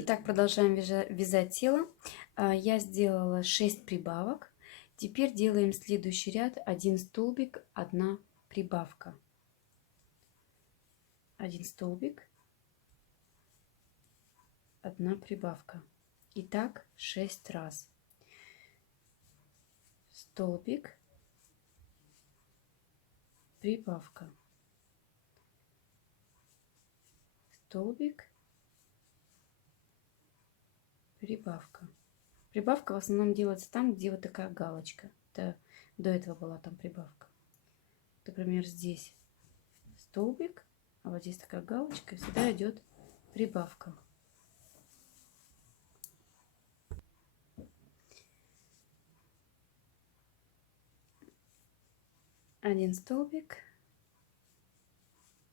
Итак, продолжаем вязать тело. Я сделала 6 прибавок. Теперь делаем следующий ряд: 1 столбик, 1 прибавка, 1 столбик, 1 прибавка. Итак, 6 раз. Столбик, прибавка, столбик, прибавка. Прибавка в основном делается там, где вот такая галочка. До этого была там прибавка. Например, здесь столбик, а вот здесь такая галочка, и сюда идет прибавка. Один столбик,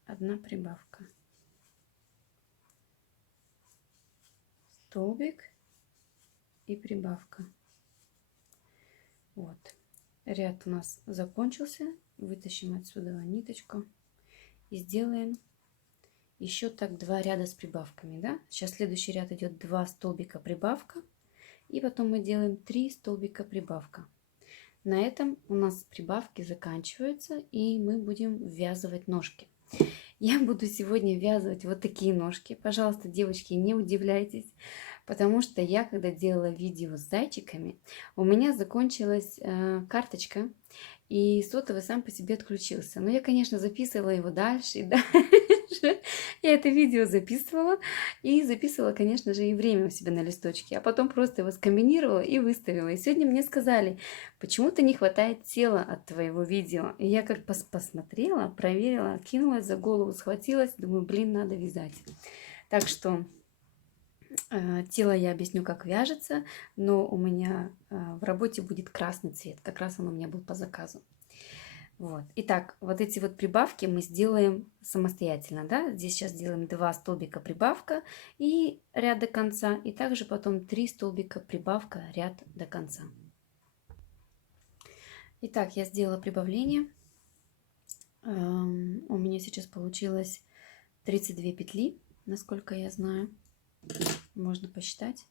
1 прибавка, столбик и прибавка. Вот, ряд у нас закончился. Вытащим отсюда ниточку и сделаем еще так 2 ряда с прибавками, да? Сейчас следующий ряд идет 2 столбика прибавка, и потом мы делаем 3 столбика прибавка. На этом у нас прибавки заканчиваются, и мы будем ввязывать ножки. Я буду сегодня ввязывать вот такие ножки. Пожалуйста, девочки, не удивляйтесь, потому что я, когда делала видео с зайчиками, у меня закончилась карточка, и сотовый сам по себе отключился. Но я, конечно, записывала его дальше и дальше. Я это видео записывала, и записывала, конечно же, и время у себя на листочке. А потом просто его скомбинировала и выставила. И сегодня мне сказали: почему-то не хватает тела от твоего видео. И я как посмотрела, проверила, кинулась за голову, схватилась, думаю, блин, надо вязать. Так что тело я объясню, как вяжется, но у меня в работе будет красный цвет. Как раз он у меня был по заказу. Вот. Итак, вот эти вот прибавки мы сделаем самостоятельно, да? Здесь сейчас делаем 2 столбика прибавка и ряд до конца, и также потом 3 столбика прибавка, ряд до конца. Итак, я сделала прибавление. У меня сейчас получилось 32 петли, насколько я знаю. Можно посчитать.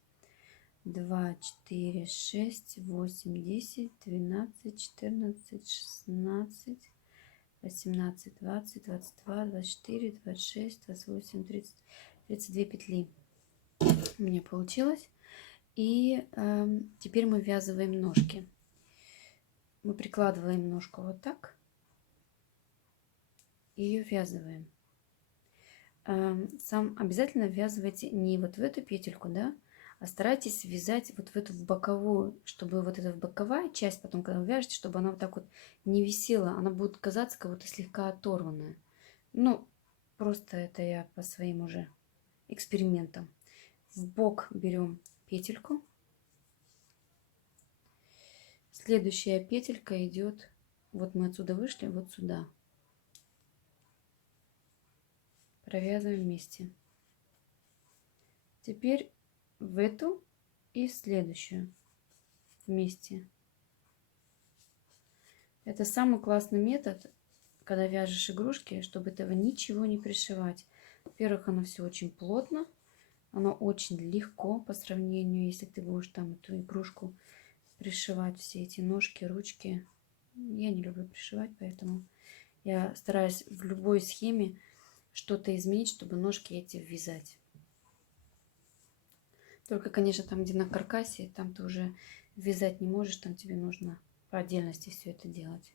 2, 4, 6, 8, 10, 12, 14, 16, 18, 20, 22, 24, 26, 28, 30, 32 петли у меня получилось. И теперь мы ввязываем ножки. Мы прикладываем ножку вот так и ее ввязываем. Сам обязательно ввязывайте не вот в эту петельку, да, а старайтесь ввязать вот в эту боковую, чтобы вот эта боковая часть потом, когда вы вяжете, чтобы она вот так вот не висела, она будет казаться как будто слегка оторванная. Ну, просто это я по своим уже экспериментам. В бок берем петельку. Следующая петелька идет, вот мы отсюда вышли, вот сюда. Провязываем вместе. Теперь в эту и в следующую вместе. Это самый классный метод, когда вяжешь игрушки, чтобы этого ничего не пришивать. Во-первых, оно все очень плотно, оно очень легко по сравнению, если ты будешь там эту игрушку пришивать, все эти ножки, ручки. Я не люблю пришивать, поэтому я стараюсь в любой схеме что-то изменить, чтобы ножки эти ввязать. Только, конечно, там, где на каркасе, там ты уже вязать не можешь, там тебе нужно по отдельности все это делать.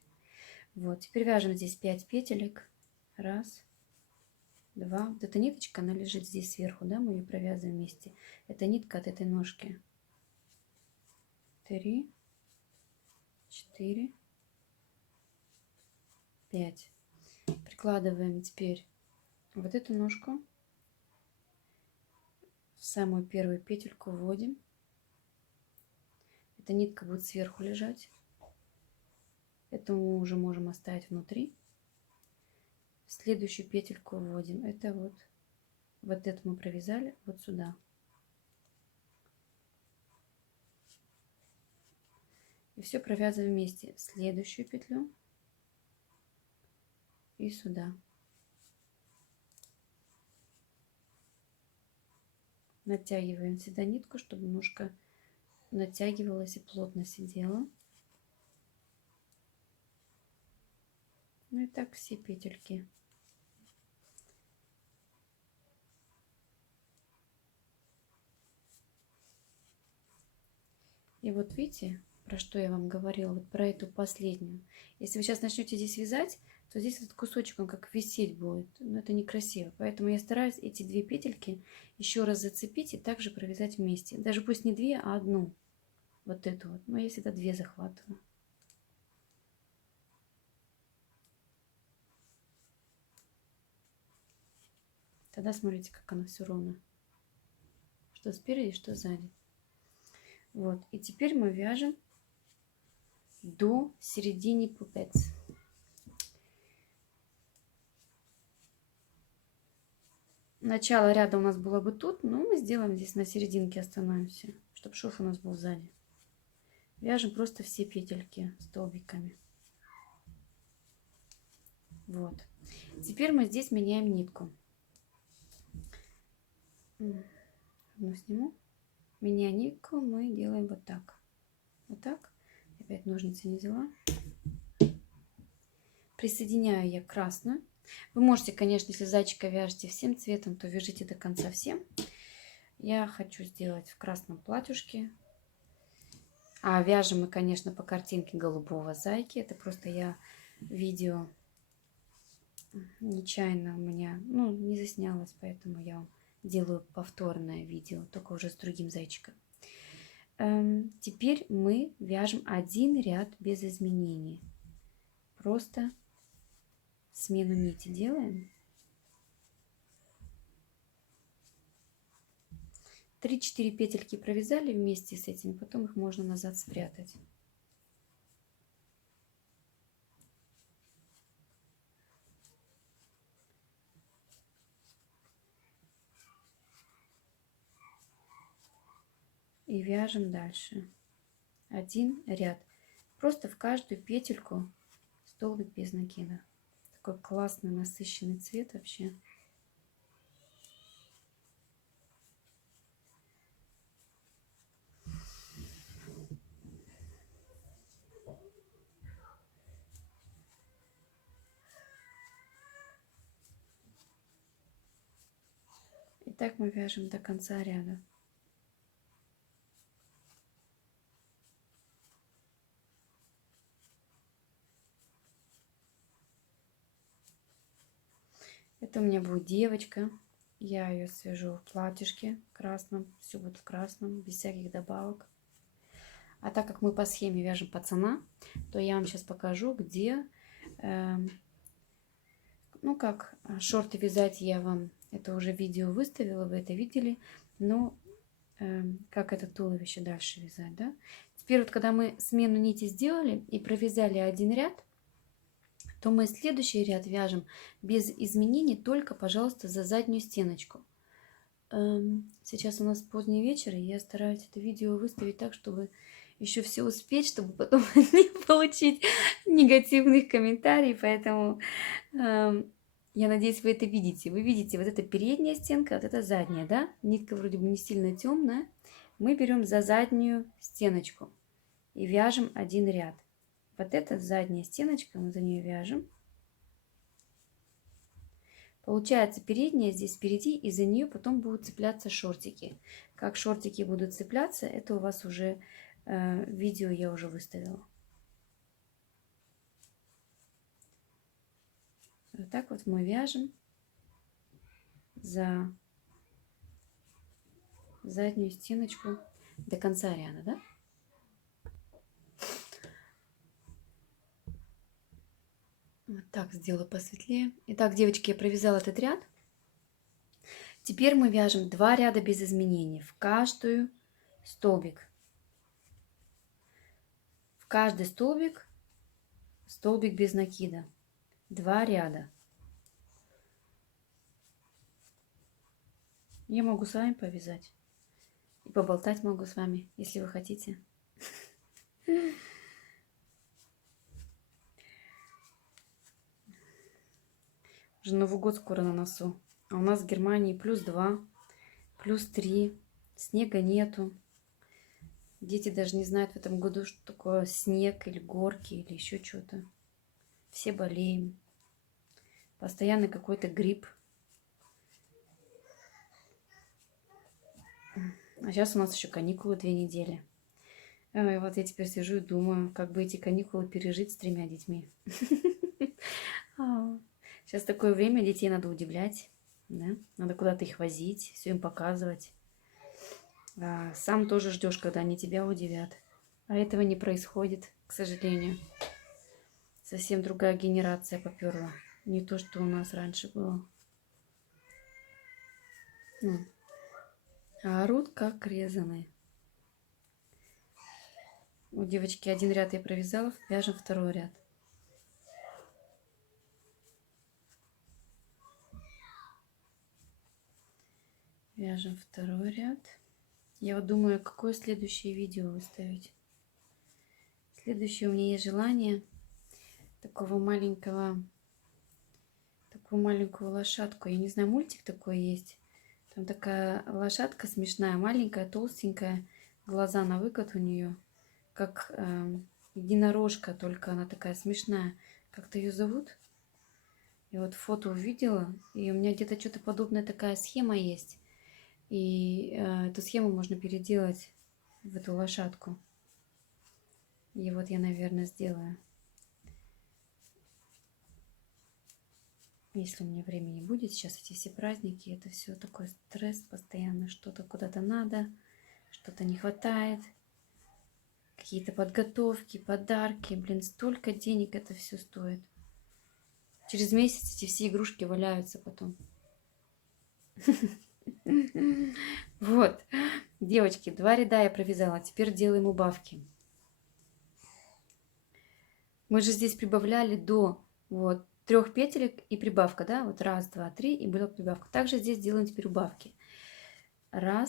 Вот, теперь вяжем здесь 5 петелек. Раз, два. Вот эта ниточка, она лежит здесь сверху, да, мы ее провязываем вместе. Это нитка от этой ножки. 3, 4, 5. Прикладываем теперь вот эту ножку. В самую первую петельку вводим. Эта нитка будет сверху лежать. Это мы уже можем оставить внутри. Следующую петельку вводим. Это вот это мы провязали вот сюда. И все провязываем вместе. Следующую петлю и сюда. Натягиваем сюда нитку, чтобы немножко натягивалась и плотно сидела. Ну и так все петельки. И вот видите, про что я вам говорила, вот про эту последнюю. Если вы сейчас начнете здесь вязать, то здесь этот кусочек, он как висеть будет. Но это некрасиво. Поэтому я стараюсь эти две петельки еще раз зацепить и также провязать вместе. Даже пусть не две, а одну. Вот эту вот. Но я всегда две захватываю. Тогда смотрите, как оно все ровно. Что спереди, что сзади. Вот. И теперь мы вяжем до середины пупец. Начало ряда у нас было бы тут, но мы сделаем здесь на серединке, остановимся, чтобы шов у нас был сзади. Вяжем просто все петельки столбиками. Вот. Теперь мы здесь меняем нитку. Одну сниму. Меняя нитку, мы делаем вот так. Вот так. Опять ножницы не взяла. Присоединяю я красную. Вы можете, конечно, если зайчика вяжете всем цветом, то вяжите до конца всем. Я хочу сделать в красном платьюшке. А вяжем мы, конечно, по картинке голубого зайки. Это просто я видео нечаянно у меня, не заснялось, поэтому я делаю повторное видео, только уже с другим зайчиком. Теперь мы вяжем один ряд без изменений. Просто смену нити делаем. 3-4 петельки провязали вместе с этим, потом их можно назад спрятать. И вяжем дальше. Один ряд. Просто в каждую петельку столбик без накида. Такой классный насыщенный цвет вообще. И так мы вяжем до конца ряда. Это у меня будет девочка. Я ее свяжу в платьишке красном. Все будет в красном, без всяких добавок. А так как мы по схеме вяжем пацана, то я вам сейчас покажу, где, как шорты вязать я вам, это уже видео выставила, вы это видели, но как это туловище дальше вязать, да? Теперь вот, когда мы смену нити сделали и провязали один ряд, то мы следующий ряд вяжем без изменений, только, пожалуйста, за заднюю стеночку. Сейчас у нас поздний вечер, и я стараюсь это видео выставить так, чтобы еще все успеть, чтобы потом не получить негативных комментариев. Поэтому я надеюсь, вы это видите. Вы видите, вот эта передняя стенка, вот эта задняя, да? Нитка вроде бы не сильно темная. Мы берем за заднюю стеночку и вяжем один ряд. Вот эта задняя стеночка, мы за нее вяжем. Получается, передняя здесь впереди, и за нее потом будут цепляться шортики. Как шортики будут цепляться, это у вас уже видео я уже выставила. Вот так вот мы вяжем за заднюю стеночку до конца ряда, да? Вот так сделаю посветлее. Итак, девочки, я провязала этот ряд. Теперь мы вяжем 2 ряда без изменений в каждую столбик. В каждый столбик без накида. 2 ряда. Я могу с вами повязать. И поболтать могу с вами, если вы хотите. Уже Новый год скоро на носу. А у нас в Германии +2. +3. Снега нету. Дети даже не знают в этом году, что такое снег или горки или еще что-то. Все болеем. Постоянно какой-то грипп. А сейчас у нас еще каникулы 2 недели. И вот я теперь сижу и думаю, как бы эти каникулы пережить с 3 детьми. Сейчас такое время, детей надо удивлять. Да? Надо куда-то их возить, все им показывать. Сам тоже ждешь, когда они тебя удивят. А этого не происходит, к сожалению. Совсем другая генерация поперла. Не то, что у нас раньше было. А орут как резаные. У девочки 1 ряд я провязала, вяжем 2 ряд. Вяжем 2 ряд. Я вот думаю, какое следующее видео выставить. Следующее у меня есть желание такую маленькую лошадку. Я не знаю, мультик такой есть. Там такая лошадка смешная, маленькая, толстенькая. Глаза на выкат у нее. Как единорожка, только она такая смешная. Как-то ее зовут? Я вот фото увидела. И у меня где-то что-то подобная такая схема есть. И эту схему можно переделать в эту лошадку. И вот я, наверное, сделаю. Если у меня времени будет, сейчас эти все праздники, это все такой стресс постоянно. Что-то куда-то надо, что-то не хватает. Какие-то подготовки, подарки. Блин, столько денег это все стоит. Через месяц эти все игрушки валяются потом. Вот, девочки, 2 ряда я провязала. Теперь делаем убавки. Мы же здесь прибавляли до 3 петелек и прибавка, да? Вот 1, 2, 3 и была прибавка. Также здесь делаем теперь убавки. 1,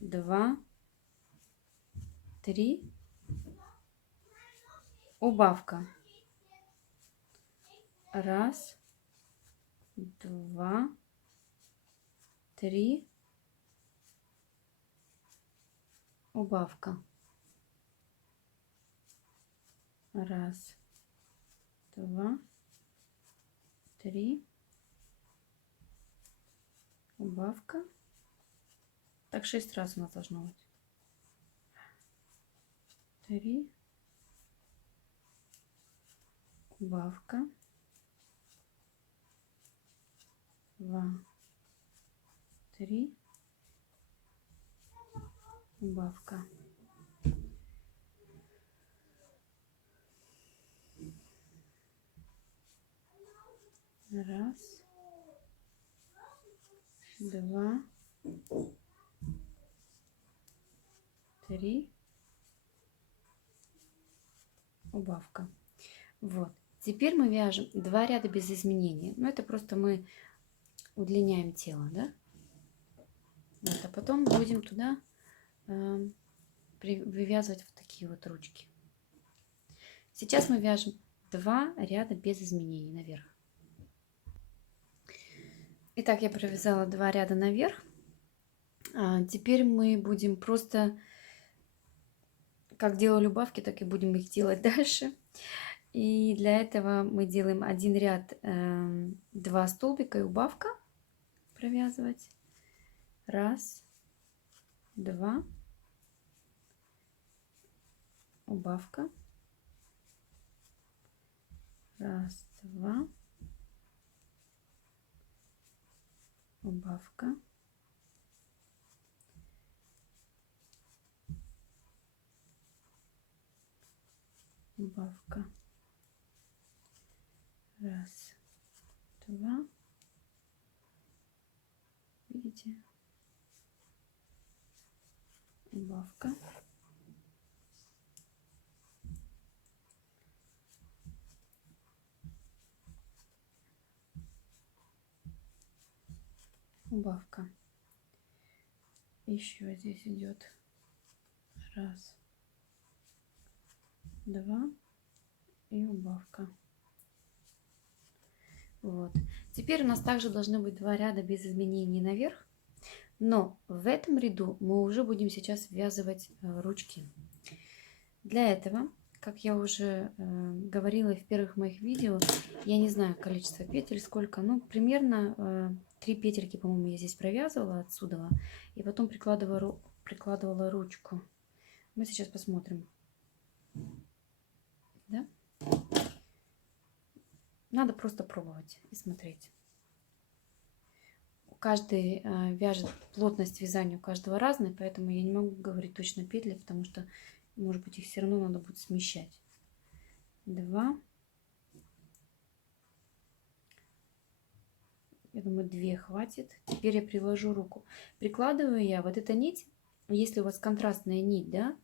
2, 3. Убавка. 1, 2, 3. Убавка. 1, 2, 3. Убавка. Так 6 раз у нас должно быть. 3. Убавка. 2, 3. Убавка. 1, 2, 3. Убавка. Вот. Теперь мы вяжем 2 ряда без изменений. Но это просто мы удлиняем тело, да? Вот, а потом будем туда вывязывать вот такие вот ручки. Сейчас мы вяжем 2 ряда без изменений наверх. Итак, я провязала 2 ряда наверх. Теперь мы будем просто, как делали убавки, так и будем их делать дальше. И для этого мы делаем 1 ряд, 2 столбика и убавка провязывать. 1, 2, убавка. 1, 2, убавка. 1, 2. Видите? Убавка. Убавка. Еще здесь идет 1, 2 и убавка. Вот. Теперь у нас также должны быть 2 ряда без изменений наверх. Но в этом ряду мы уже будем сейчас ввязывать ручки. Для этого, как я уже говорила в первых моих видео, я не знаю количество петель, сколько, ну, примерно 3 петельки, по-моему, я здесь провязывала отсюда, и потом прикладывала ручку. Мы сейчас посмотрим. Да? Надо просто пробовать и смотреть. Каждый вяжет, плотность вязания у каждого разная, поэтому я не могу говорить точно петли, потому что, может быть, их все равно надо будет смещать. 2. Я думаю, 2 хватит. Теперь я приложу руку. Прикладываю я вот эта нить, если у вас контрастная нить, да,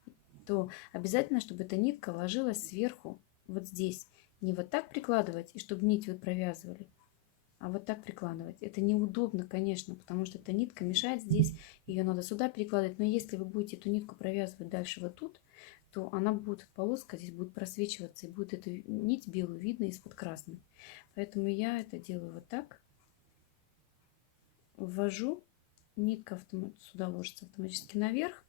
то обязательно, чтобы эта нитка ложилась сверху, вот здесь. Не вот так прикладывать, и чтобы нить вы провязывали, а вот так прикладывать. Это неудобно, конечно, потому что эта нитка мешает здесь, ее надо сюда перекладывать. Но если вы будете эту нитку провязывать дальше вот тут, то она будет, полоска здесь будет просвечиваться, и будет эту нить белую видно из-под красной. Поэтому я это делаю вот так. Ввожу, нитка сюда ложится автоматически наверх.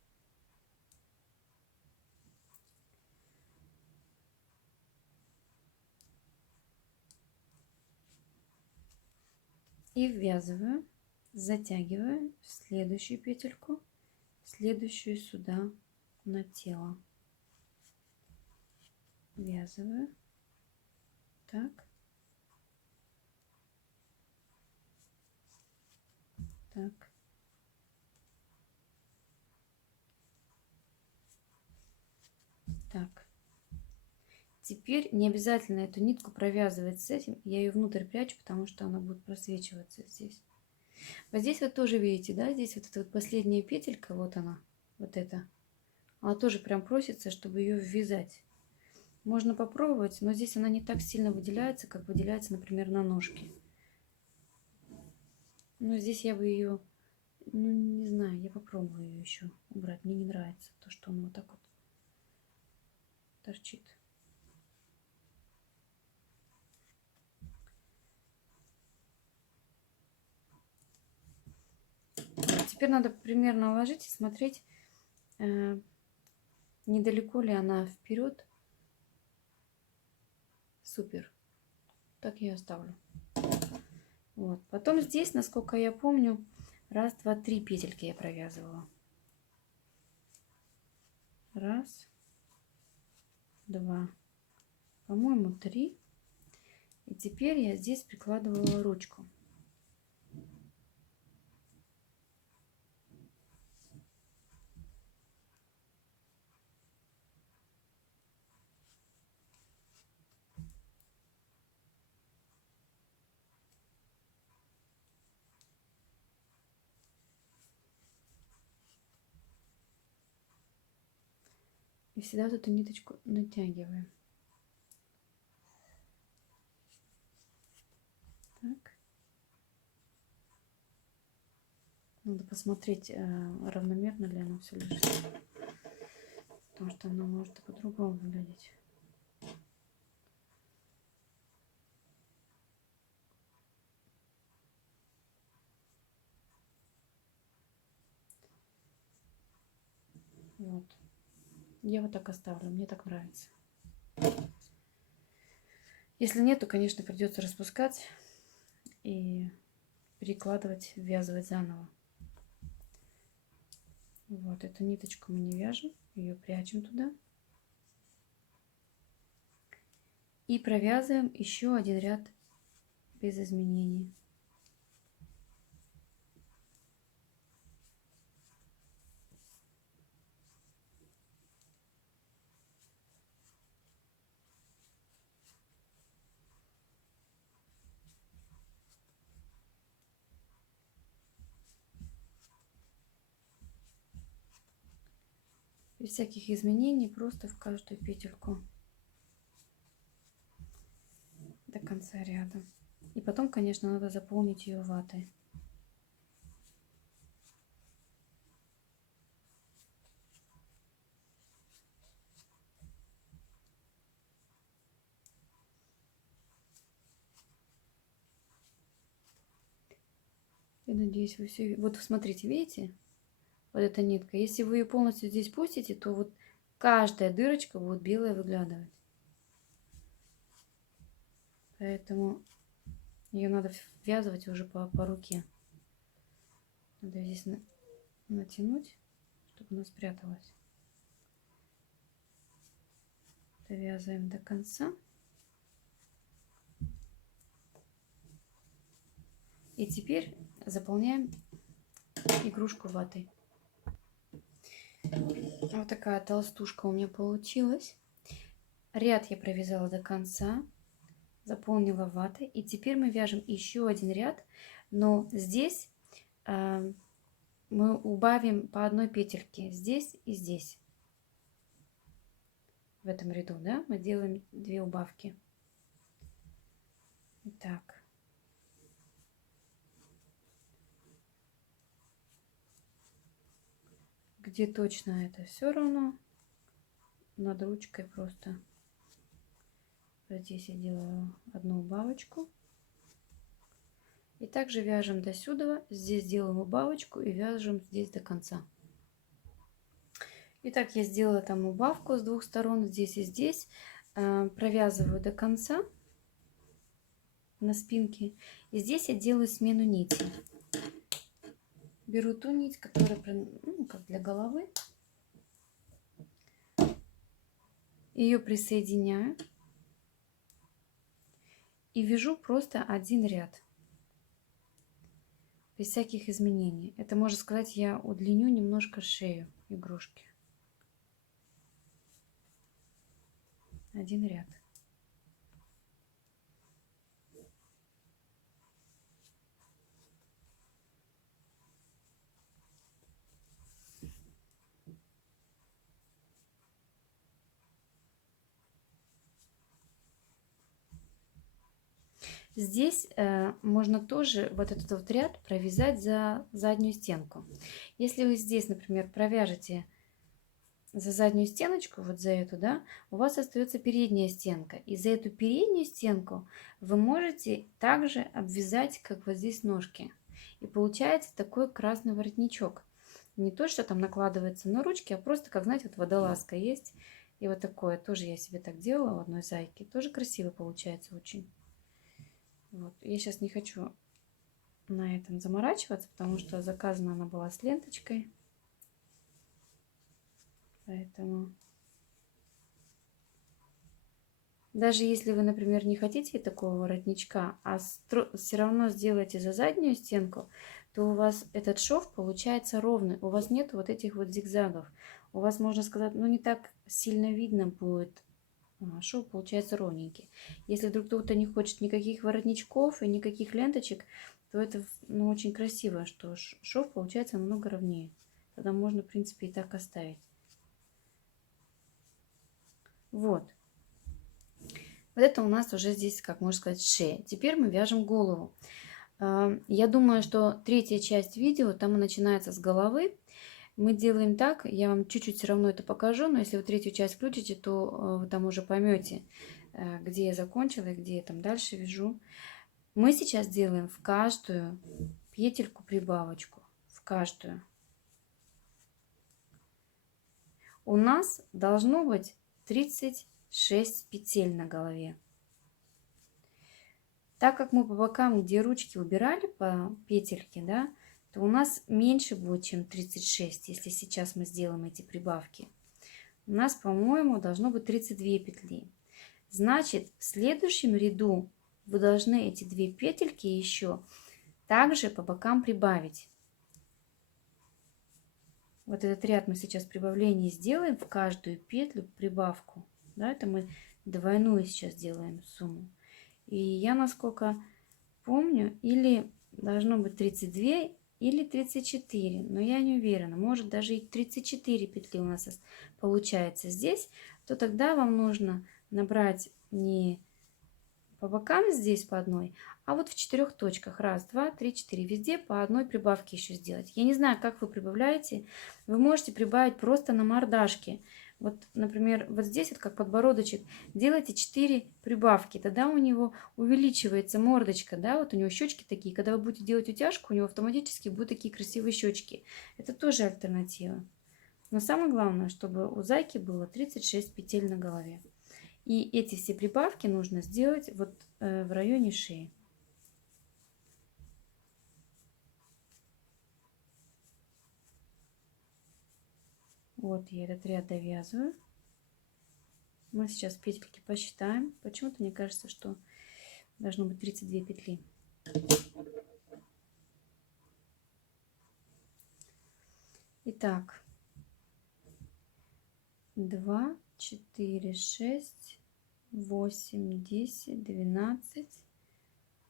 И ввязываю, затягиваю в следующую петельку, следующую сюда на тело. Ввязываю. Так. Так. Так. Теперь не обязательно эту нитку провязывать с этим. Я ее внутрь прячу, потому что она будет просвечиваться здесь. Вот здесь вот тоже видите, да, здесь вот эта вот последняя петелька, вот она, вот эта. Она тоже прям просится, чтобы ее ввязать. Можно попробовать, но здесь она не так сильно выделяется, как выделяется, например, на ножке. Но здесь я бы ее, ну, не знаю, я попробую ее еще убрать. Мне не нравится то, что она вот так вот торчит. Теперь надо примерно ложить и смотреть, недалеко ли она вперед. Супер. Так я оставлю. Вот. Потом здесь, насколько я помню, 1, 2, 3 петельки я провязывала. 1, 2, по-моему, 3. И теперь я здесь прикладывала ручку. И всегда вот эту ниточку натягиваем. Так. Надо посмотреть, равномерно ли оно все лежит. Потому что оно может и по-другому выглядеть. Вот. Я вот так оставлю. Мне так нравится. Если нет, то, конечно, придется распускать и перекладывать, ввязывать заново. Вот эту ниточку мы не вяжем, ее прячем туда. И провязываем еще один ряд без изменений. Без всяких изменений, просто в каждую петельку до конца ряда. И потом, конечно, надо заполнить ее ватой. Я надеюсь, вы все... Вот смотрите, видите? Вот эта нитка. Если вы ее полностью здесь пустите, то вот каждая дырочка будет белая выглядывать. Поэтому ее надо ввязывать уже по руке. Надо здесь натянуть, чтобы она спряталась. Довязываем до конца. И теперь заполняем игрушку ватой. Вот такая толстушка у меня получилась. Ряд я провязала до конца, заполнила ватой. И теперь мы вяжем еще один ряд, но здесь мы убавим по одной петельке здесь и здесь. В этом ряду, да, мы делаем 2 убавки. Итак. Где точно это все равно, над ручкой просто. Вот здесь я делаю одну убавочку. И также вяжем до сюда, здесь делаем убавочку и вяжем здесь до конца. Итак, я сделала там убавку с 2 сторон, здесь и здесь. Провязываю до конца на спинке. И здесь я делаю смену нити. Беру ту нить, которая как для головы. Ее присоединяю. И вяжу просто один ряд. Без всяких изменений. Это, можно сказать, я удлиню немножко шею игрушки. Один ряд. Здесь можно тоже вот этот вот ряд провязать за заднюю стенку. Если вы здесь, например, провяжете за заднюю стеночку, вот за эту, да, у вас остается передняя стенка. И за эту переднюю стенку вы можете также обвязать, как вот здесь ножки. И получается такой красный воротничок. Не то, что там накладывается на ручки, а просто, как, знаете, вот водолазка есть. И вот такое тоже я себе так делала у одной зайки. Тоже красиво получается очень. Вот. Я сейчас не хочу на этом заморачиваться, потому что заказана она была с ленточкой. Поэтому даже если вы, например, не хотите такого воротничка, а все равно сделаете за заднюю стенку, то у вас этот шов получается ровный. У вас нет вот этих вот зигзагов. У вас, можно сказать, ну не так сильно видно будет. Шов получается ровненький. Если вдруг кто-то не хочет никаких воротничков и никаких ленточек, то это очень красиво, что шов получается намного ровнее. Тогда можно, в принципе, и так оставить. Вот. Вот это у нас уже здесь, как можно сказать, шея. Теперь мы вяжем голову. Я думаю, что третья часть видео, там и начинается с головы. Мы делаем так, я вам чуть-чуть все равно это покажу, но если вы третью часть включите, то вы там уже поймете, где я закончила и где я там дальше вяжу. Мы сейчас делаем в каждую петельку прибавочку, в каждую. У нас должно быть 36 петель на голове. Так как мы по бокам, где ручки убирали по петельке, да, то у нас меньше будет, чем 36, если сейчас мы сделаем эти прибавки. У нас, по-моему, должно быть 32 петли. Значит, в следующем ряду вы должны эти 2 петельки еще также по бокам прибавить. Вот этот ряд мы сейчас прибавление сделаем в каждую петлю прибавку. Да, это мы двойную сейчас делаем сумму. И я, насколько помню, или должно быть 32, или 34, но я не уверена. Может, даже и 34 петли у нас получается здесь, то тогда вам нужно набрать не по бокам здесь по одной, а вот в 4 точках. 1, 2, 3, 4. Везде по одной прибавке еще сделать. Я не знаю, как вы прибавляете. Вы можете прибавить просто на мордашке. Вот, например, вот здесь вот как подбородочек, делайте 4 прибавки, тогда у него увеличивается мордочка, да, вот у него щечки такие, когда вы будете делать утяжку, у него автоматически будут такие красивые щечки. Это тоже альтернатива. Но самое главное, чтобы у зайки было 36 петель на голове. И эти все прибавки нужно сделать вот в районе шеи. Вот я этот ряд довязываю. Мы сейчас петельки посчитаем. Почему-то мне кажется, что должно быть 32 петли. Итак, 2, 4, 6, 8, 10, 12,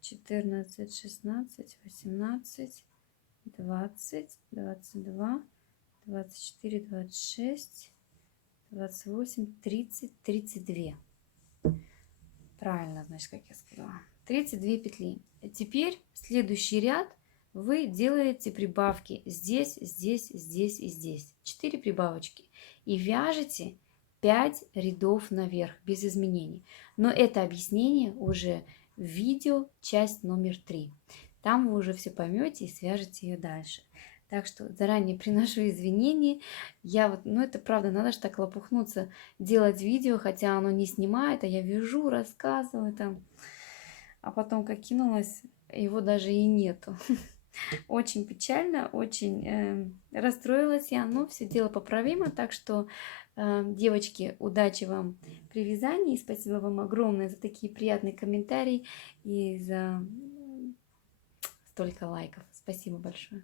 14, 16, 18, 20, 22, 24, 26, 28, 30, 32. Правильно, значит, как я сказала. 32 петли. Теперь следующий ряд вы делаете прибавки здесь, здесь, здесь и здесь. 4 прибавочки. И вяжете 5 рядов наверх без изменений. Но это объяснение уже в видео, часть номер 3. Там вы уже все поймете и свяжете ее дальше. Так что заранее приношу извинения. Я вот, ну это правда, надо же так лопухнуться, делать видео, хотя оно не снимает, а я вяжу, рассказываю там. А потом как кинулась, его даже и нету. Очень печально, очень расстроилась я, но все дело поправимо. Так что, девочки, удачи вам при вязании. Спасибо вам огромное за такие приятные комментарии и за столько лайков. Спасибо большое.